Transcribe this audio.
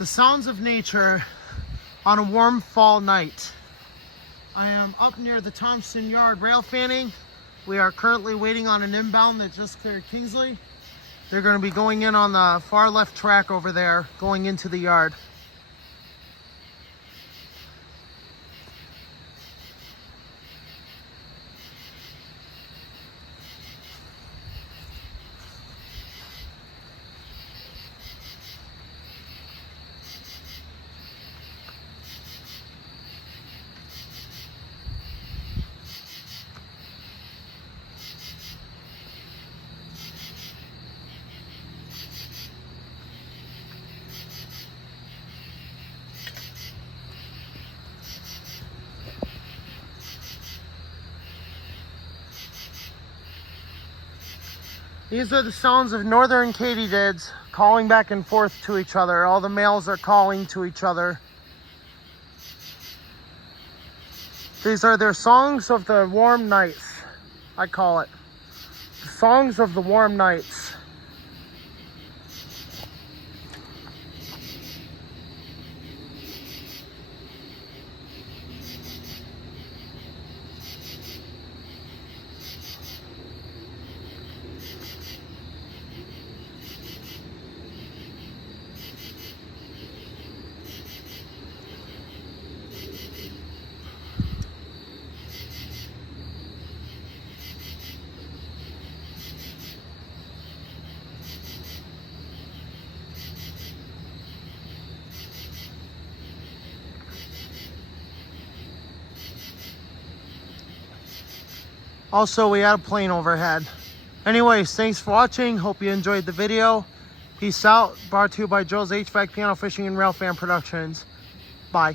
The sounds of nature on a warm fall night. I am up near the Thompson Yard rail fanning. We are currently waiting on an inbound that just cleared Kingsley. They're going to be going in on the far left track over there, going into the yard. These are the sounds of northern katydids calling back and forth to each other. All the males are calling to each other. These are their songs of the warm nights, I call it. The songs of the warm nights. Also, we had a plane overhead. Anyways, thanks for watching. Hope you enjoyed the video. Peace out. Brought to you by Joe's HVAC Piano Fishing and Rail Fan Productions. Bye.